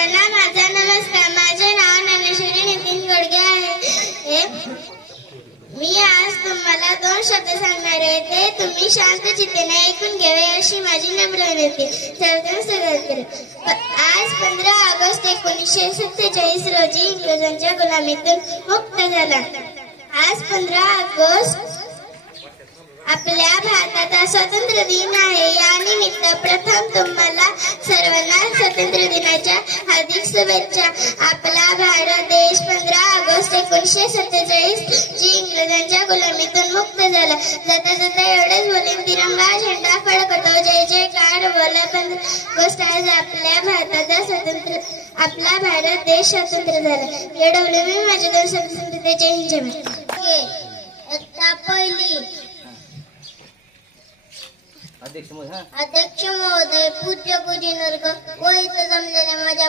सर्वांना माझा नमस्कार. माझे नाव ज्ञानेश्वरी नितीन घोडगे आहे. मी आज तुम्हाला 2 शब्द सांगणार आहे. ते तुम्ही शांत चित्ताने ऐकून घ्यावे अशी माझी नम्र विनंती. सर्वप्रथम सुरुवात करू. आज 15 ऑगस्ट 1947 रोजी इंग्रजांच्या गुलामीतून मुक्त झाला. आज 15 ऑगस्ट आपल्या भारताचा स्वातंत्र्य दिन आहे. या निमित्त प्रथम तुम्हाला सर्वांना स्वातंत्र्य दिनाच्या हार्दिक शुभेच्छा. आपला भारत देश 15 ऑगस्ट 1947 जी इंग्रजांच्या गुलामीतून मुक्त झाला. जाता जाता एवढेच बोलेन, तिरंगा झेंडा फडकतो, जय जयकार बोला. 15 ऑगस्ट आज आपला भारत देश स्वतंत्र झाला. एवढं मी माझ्या 2 शब्द सांगते. जय हिंद जय महाराष्ट्र. आता पहिली अध्यक्ष महोदय, पूज्य गुरुवर्ग व इथं जमलेल्या माझ्या